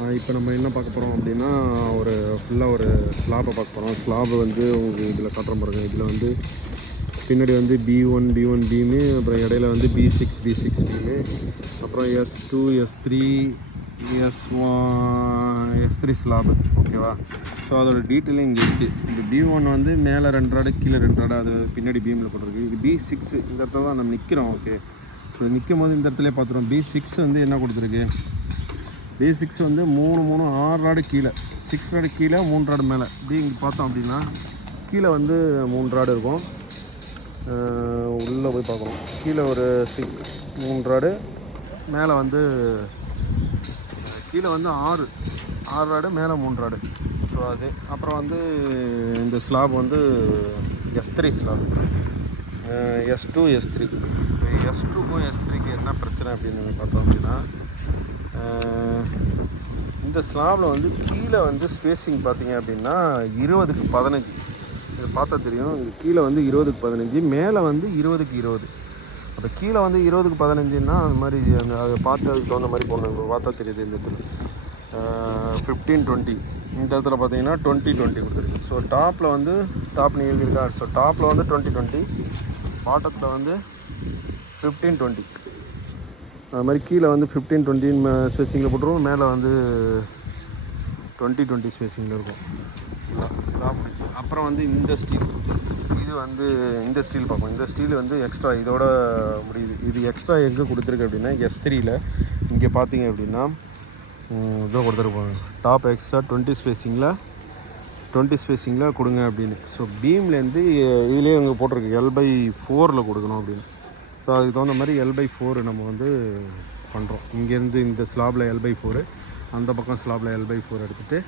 இப்போ நம்ம என்ன பார்க்க போகிறோம் அப்படின்னா ஃபுல்லாக ஒரு ஸ்லாபை பார்க்க போகிறோம். ஸ்லாபை வந்து உங்களுக்கு இதில் காட்டுறோம் பாருங்கள். இதில் வந்து பின்னாடி வந்து B1 பீமு, அப்புறம் இடையில வந்து B6 பீமு, அப்புறம் S2 S3 S3 ஸ்லாபு. ஓகேவா? ஸோ அதோட டீட்டெயிலும் இங்கே இருக்குது. இந்த B1 வந்து மேலே 2 ராடு கீழே 2 ராடு, அது பின்னாடி பீமில் போட்டிருக்கு. இது B6 இந்த இடத்துல தான் நம்ம நிற்கிறோம். ஓகே, ஸோ நிற்கும் போது இந்த இடத்துல பார்த்துருவோம். B6 வந்து என்ன கொடுத்துருக்கு? B6 வந்து 6 ராடு கீழே, 6 ராடு கீழே 3 ராடு மேலே. இப்படி இங்கே பார்த்தோம் அப்படின்னா கீழே வந்து 3 ராடு இருக்கும். உள்ளே போய் பார்க்குறோம். கீழே ஒரு 3 ராடு, மேலே வந்து கீழே வந்து 6 ராடு, மேலே 3 ராடு. ஸோ அது அப்புறம் வந்து இந்த ஸ்லாப் வந்து S3 ஸ்லாப், S2 S3. S2க்கும் S3க்கு என்ன பிரச்சனை அப்படின்னு பார்த்தோம் அப்படின்னா, இந்த ஸ்லாபில் வந்து கீழே வந்து ஸ்பேஸிங் பார்த்தீங்க அப்படின்னா 20க்கு 15. இது பார்த்தா தெரியும். இது கீழே வந்து 20க்கு 15, மேலே வந்து 20க்கு 20. அப்போ கீழே வந்து 20க்கு 15ன்னா அது மாதிரி அதை பார்த்து அதுக்கு தகுந்த மாதிரி போடணும். பார்த்தா தெரியுது இந்த இடத்துல 15-20. இந்த இடத்துல பார்த்தீங்கன்னா 20-20 கொடுத்துருக்கு. ஸோ டாப்பில் வந்து டாப்னு எழுதியிருக்கா. ஸோ டாப்பில் வந்து 20-20, பாட்டத்தில் வந்து 15-20. அது மாதிரி கீழே வந்து 15-20 ஸ்பேஸிங்கில் போட்டுருவோம், மேலே வந்து 20-20 ஸ்பேஸிங்கில் இருக்கும். அப்புறம் வந்து இந்த ஸ்டீல், இது வந்து இந்த ஸ்டீல் பார்ப்போம். இந்த ஸ்டீல் வந்து எக்ஸ்ட்ரா இதோட முடியுது. இது எக்ஸ்ட்ரா எங்கே கொடுத்துருக்கு அப்படின்னா S3யில் இங்கே பார்த்தீங்க அப்படின்னா இதோ கொடுத்துருப்பாங்க. டாப் எக்ஸ்ட்ரா 20 ஸ்பேஸிங்கில் கொடுங்க அப்படின்னு. ஸோ பீம்லேருந்து இதுலேயே இங்கே போட்டிருக்கு L/4 கொடுக்கணும் அப்படின்னு. ஸோ அதுக்கு தகுந்த மாதிரி L/4 நம்ம வந்து பண்ணுறோம். இங்கேருந்து இந்த ஸ்லாபில் L/4, அந்த பக்கம் ஸ்லாபில் L/4 எடுத்துகிட்டு